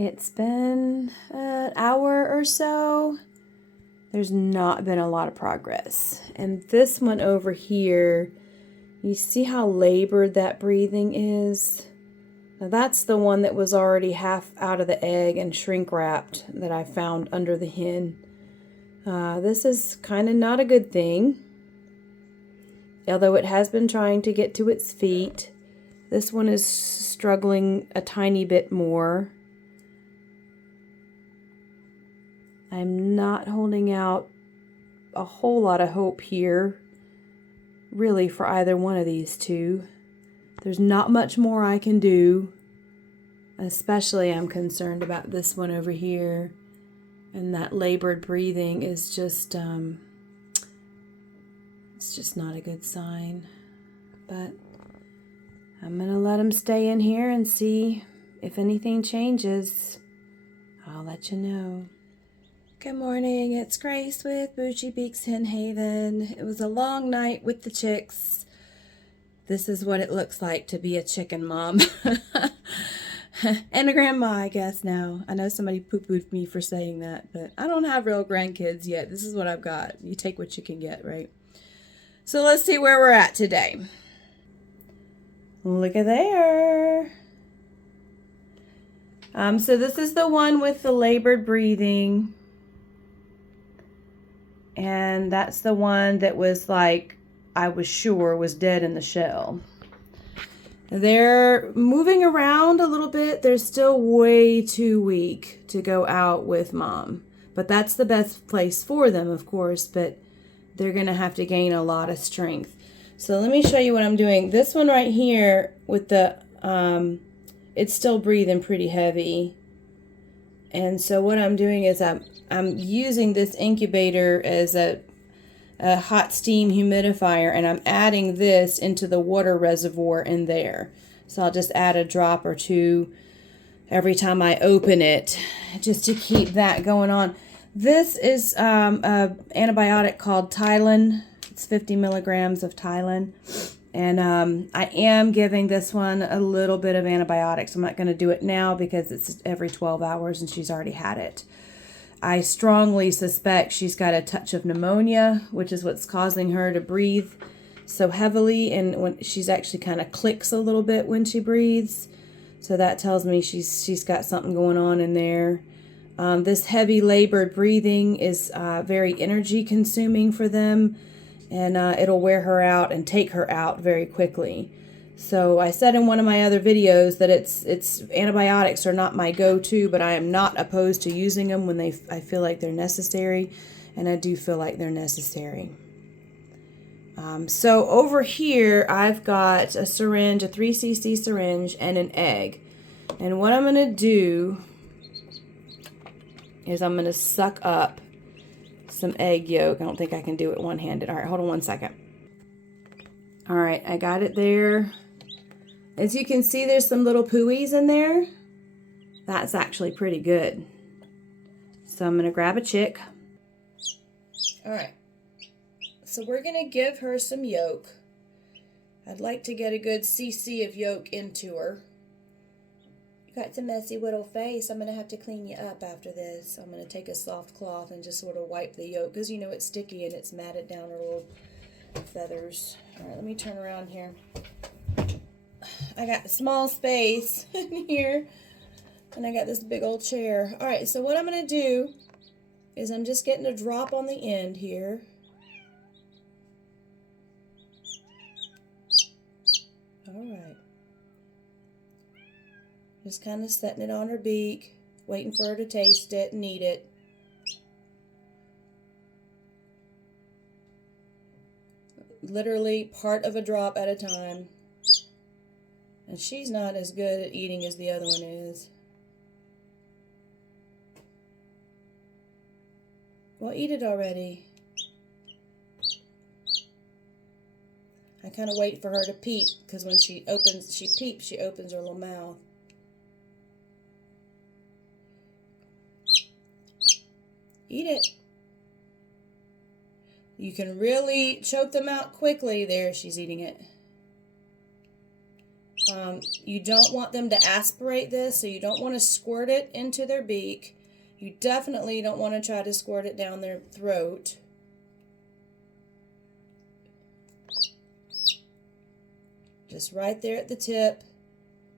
It's been an hour or so. There's not been a lot of progress. And this one over here, you see how labored that breathing is? Now that's the one that was already half out of the egg and shrink wrapped that I found under the hen. This is kind of not a good thing. Although it has been trying to get to its feet. This one is struggling a tiny bit more. I'm not holding out a whole lot of hope here, really, for either one of these two. There's not much more I can do. Especially I'm concerned about this one over here. And that labored breathing is just, it's just not a good sign. But I'm going to let him stay in here and see if anything changes. I'll let you know. Good morning, it's Grace with Boujee, Beaks, Hen Haven. It was a long night with the chicks. This is what it looks like to be a chicken mom. And a grandma, I guess, now. I know somebody poo-pooed me for saying that, but I don't have real grandkids yet. This is what I've got. You take what you can get, right? So let's see where we're at today. Look at there. So this is the one with the labored breathing. And that's the one that was like, I was sure was dead in the shell. They're moving around a little bit. They're still way too weak to go out with mom. But that's the best place for them, of course. But they're going to have to gain a lot of strength. So let me show you what I'm doing. This one right here with the, it's still breathing pretty heavy. And so what I'm doing is I'm using this incubator as a hot steam humidifier, and I'm adding this into the water reservoir in there. So I'll just add a drop or two every time I open it, just to keep that going on. This is an antibiotic called Tylen. It's 50 milligrams of Tylen. And I am giving this one a little bit of antibiotics. I'm not going to do it now because it's every 12 hours and she's already had it. I strongly suspect she's got a touch of pneumonia, which is what's causing her to breathe so heavily. And when she's actually kind of clicks a little bit when she breathes. So that tells me she's got something going on in there. This heavy labored breathing is very energy consuming for them. And it'll wear her out and take her out very quickly. So I said in one of my other videos that it's antibiotics are not my go-to, but I am not opposed to using them when I feel like they're necessary, and I do feel like they're necessary. So over here I've got a syringe, a 3 cc syringe, and an egg. And what I'm going to do is I'm going to suck up some egg yolk. I don't think I can do it one-handed. All right, hold on one second. All right, I got it there. As you can see, there's some little pooies in there. That's actually pretty good. So I'm going to grab a chick. All right, so we're going to give her some yolk. I'd like to get a good cc of yolk into her. You got a messy little face. I'm going to have to clean you up after this. I'm going to take a soft cloth and just sort of wipe the yolk because you know it's sticky and it's matted down her little feathers. All right, let me turn around here. I got a small space in here and I got this big old chair. All right, so what I'm going to do is I'm just getting a drop on the end here. All right. Just kind of setting it on her beak, waiting for her to taste it and eat it. Literally part of a drop at a time. And she's not as good at eating as the other one is. Well, eat it already. I kind of wait for her to peep, because when she peeps, she opens her little mouth. Eat it. You can really choke them out quickly. There, she's eating it. You don't want them to aspirate this, so you don't want to squirt it into their beak. You definitely don't want to try to squirt it down their throat. Just right there at the tip.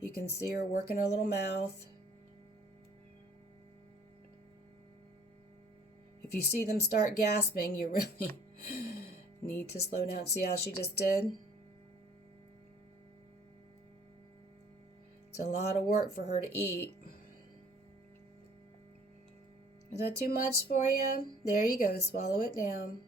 You can see her working her little mouth. If you see them start gasping, you really need to slow down. See how she just did? It's a lot of work for her to eat. Is that too much for you? There you go. Swallow it down.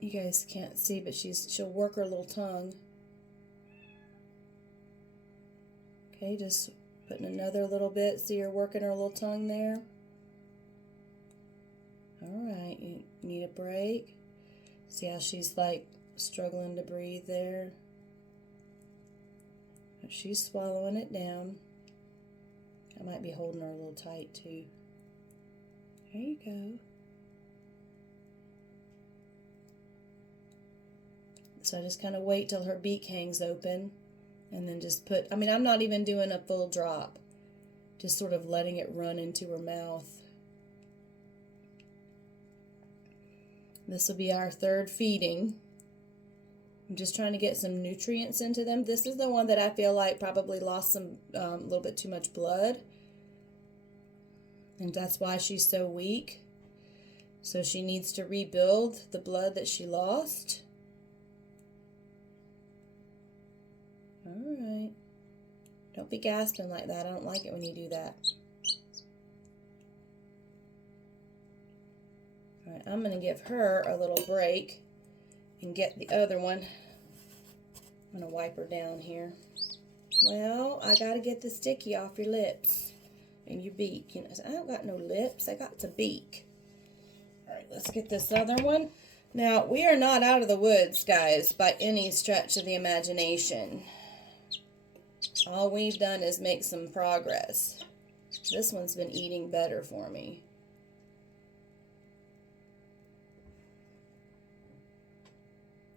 You guys can't see, but she'll work her little tongue. Okay, just putting another little bit. See her working her little tongue there? Alright, you need a break. See how she's like struggling to breathe there? She's swallowing it down. I might be holding her a little tight too. There you go. So I just kind of wait till her beak hangs open and then just put, I'm not even doing a full drop. Just sort of letting it run into her mouth. This will be our third feeding. I'm just trying to get some nutrients into them. This is the one that I feel like probably lost some, a little bit too much blood. And that's why she's so weak. So she needs to rebuild the blood that she lost. Alright. Don't be gasping like that. I don't like it when you do that. Alright, I'm going to give her a little break and get the other one. I'm going to wipe her down here. Well, I got to get the sticky off your lips and your beak. You know, I don't got no lips. I got the beak. Alright, let's get this other one. Now, we are not out of the woods, guys, by any stretch of the imagination. All we've done is make some progress. This one's been eating better for me.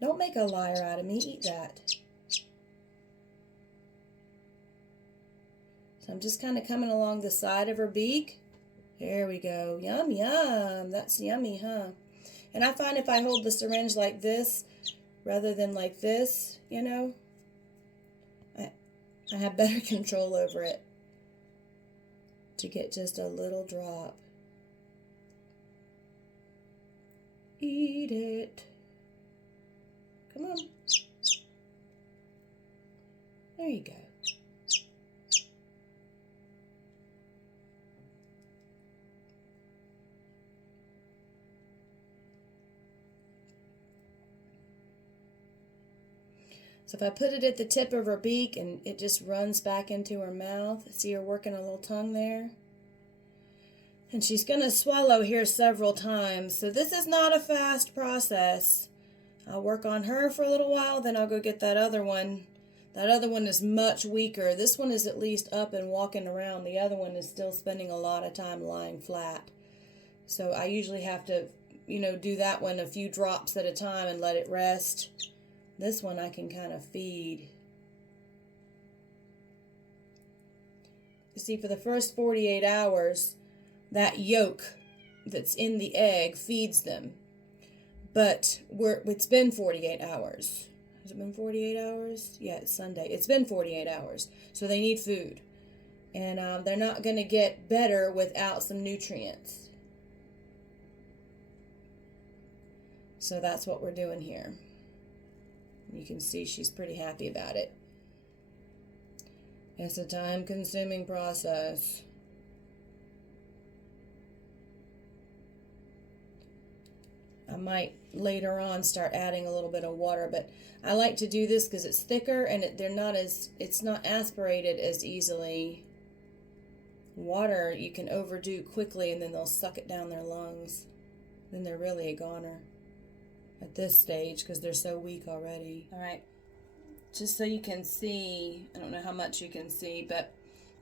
Don't make a liar out of me. Eat that. So I'm just kind of coming along the side of her beak. There we go. Yum, yum. That's yummy, huh? And I find if I hold the syringe like this rather than like this, you know, I have better control over it to get just a little drop. Eat it. Come on. There you go. So if I put it at the tip of her beak and it just runs back into her mouth, see her working a little tongue there? And she's going to swallow here several times. So this is not a fast process. I'll work on her for a little while, then I'll go get that other one. That other one is much weaker. This one is at least up and walking around. The other one is still spending a lot of time lying flat. So I usually have to, do that one a few drops at a time and let it rest. This one I can kind of feed. You see, for the first 48 hours, that yolk that's in the egg feeds them. But it's been 48 hours. Has it been 48 hours? Yeah, it's Sunday. It's been 48 hours. So they need food. And they're not going to get better without some nutrients. So that's what we're doing here. You can see she's pretty happy about it. It's a time-consuming process. I might later on start adding a little bit of water, but I like to do this because it's thicker and it's not aspirated as easily. Water you can overdo quickly and then they'll suck it down their lungs. Then they're really a goner at this stage because they're so weak already. All right, just so you can see, I don't know how much you can see, but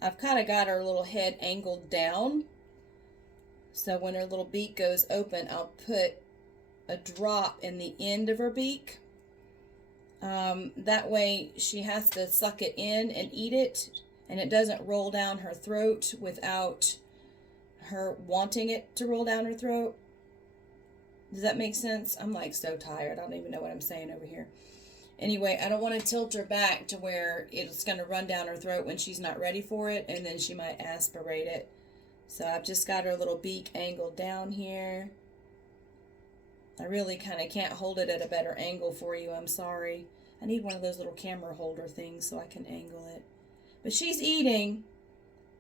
I've kind of got her little head angled down. So when her little beak goes open, I'll put a drop in the end of her beak. That way she has to suck it in and eat it, and it doesn't roll down her throat without her wanting it to roll down her throat. Does that make sense? I'm like so tired. I don't even know what I'm saying over here. Anyway, I don't want to tilt her back to where it's going to run down her throat when she's not ready for it, and then she might aspirate it. So I've just got her little beak angled down here. I really kind of can't hold it at a better angle for you. I'm sorry. I need one of those little camera holder things so I can angle it. But she's eating.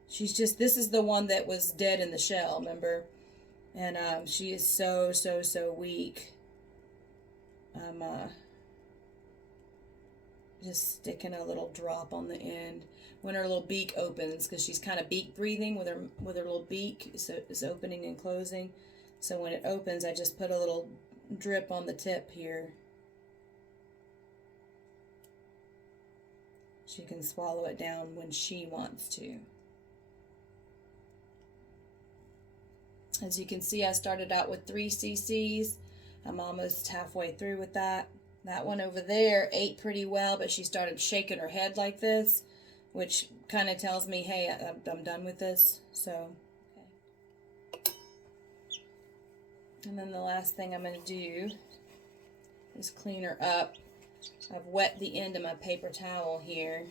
She's just, this is the one that was dead in the shell, remember? And she is so weak. I'm just sticking a little drop on the end when her little beak opens, because she's kind of beak breathing with her little beak, so it's opening and closing. So when it opens, I just put a little drip on the tip here. She can swallow it down when she wants to. As you can see, I started out with 3 cc's. I'm almost halfway through with that. That one over there ate pretty well, but she started shaking her head like this, which kind of tells me, hey, I'm done with this. So, okay. And then the last thing I'm going to do is clean her up. I've wet the end of my paper towel here.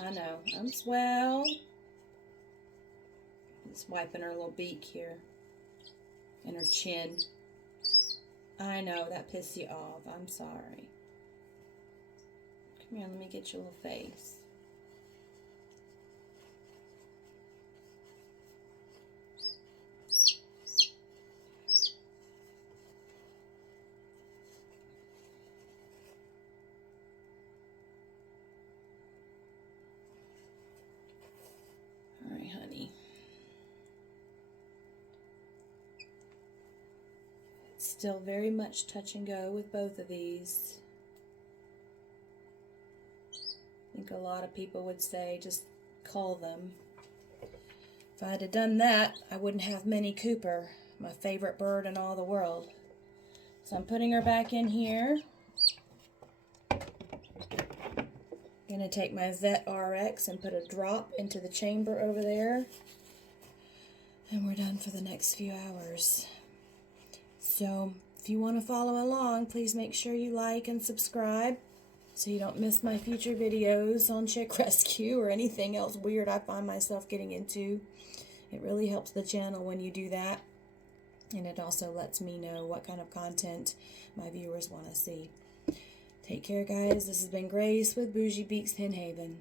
I know, I'm swell. Just wiping her little beak here and her chin. I know, that pissed you off. I'm sorry. Come here, let me get your little face. All right, honey. Still very much touch and go with both of these. I think a lot of people would say just cull them. If I'd have done that, I wouldn't have Minnie Cooper, my favorite bird in all the world. So I'm putting her back in here. Gonna take my Vet RX and put a drop into the chamber over there. And we're done for the next few hours. So, if you want to follow along, please make sure you like and subscribe so you don't miss my future videos on chick rescue or anything else weird I find myself getting into. It really helps the channel when you do that, and it also lets me know what kind of content my viewers want to see. Take care, guys. This has been Grace with Boujee Beaks Penhaven.